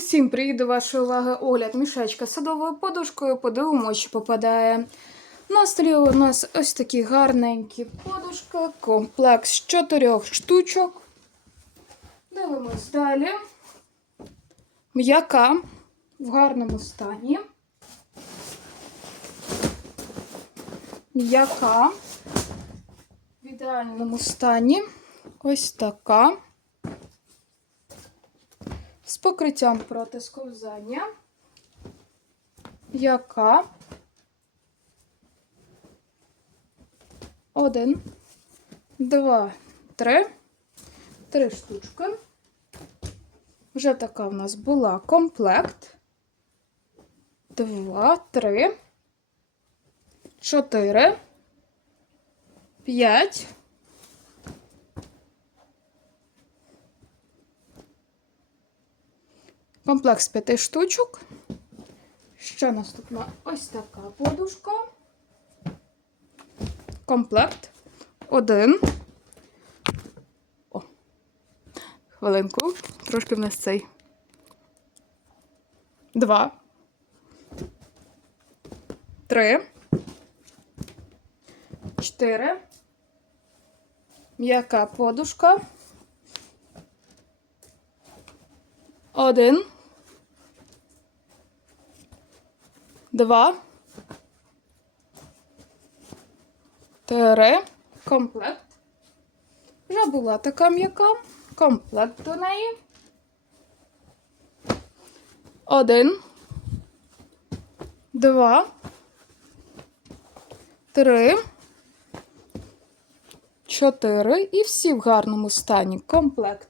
Усім привіт до вашої уваги огляд мішечка з садовою подушкою. Подивимо, що попадає. На столі у нас ось такі гарненькі подушка, комплект з чотирьох штучок. Дивимось далі. М'яка в гарному стані. М'яка в ідеальному стані. Ось така з покриттям проти сковзання, яка один, два, три, три штучки. Вже така в нас була комплект. Два, три, чотири, п'ять. Комплект з п'яти штучок. Ще наступна ось така подушка. Комплект. Один. О. Хвилинку. Трошки в нас цей. Два. Три. Чотири. М'яка подушка. Один. Два. Три. Комплект. Вже була така м'яка. Комплект до неї. Один. Два. Три. Чотири. І всі в гарному стані. Комплект.